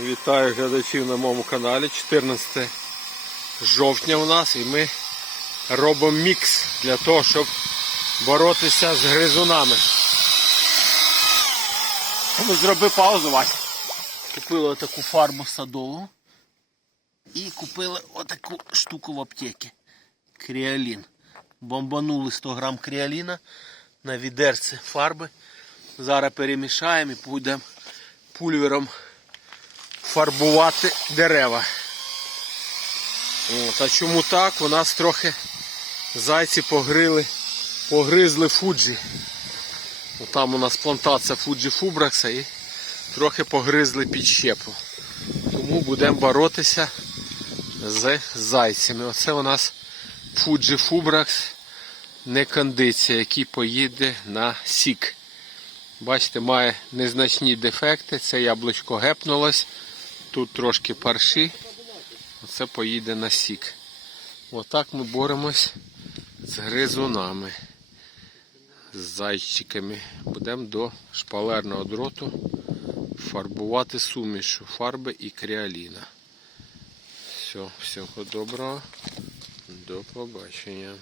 Вітаю глядачів на моєму каналі. 14 жовтня у нас і ми робимо мікс для того, щоб боротися з гризунами. Ну, Зроби паузу, Вася. Купили отаку фарбу садову і купили отаку штуку в аптеці. Кріалін. Бомбанули 100 грам кріаліна на відерце фарби. Зараз перемішаємо і будемо пульвером фарбувати дерева. От, а чому так? У нас трохи зайці погрили, погризли фуджі. От Там у нас плантація фуджі фубракса і трохи погризли підщепу. Тому будемо боротися з зайцями. Оце у нас фуджі фубракс не кондиція, який поїде на сік. Бачите, має незначні дефекти. Це яблучко гепнулось. Тут трошки парші. Оце поїде на сік. Отак ми боремось з гризунами, з зайчиками. Будемо до шпалерного дроту фарбувати сумішу фарби і кріаліна. Все, всього доброго. До побачення.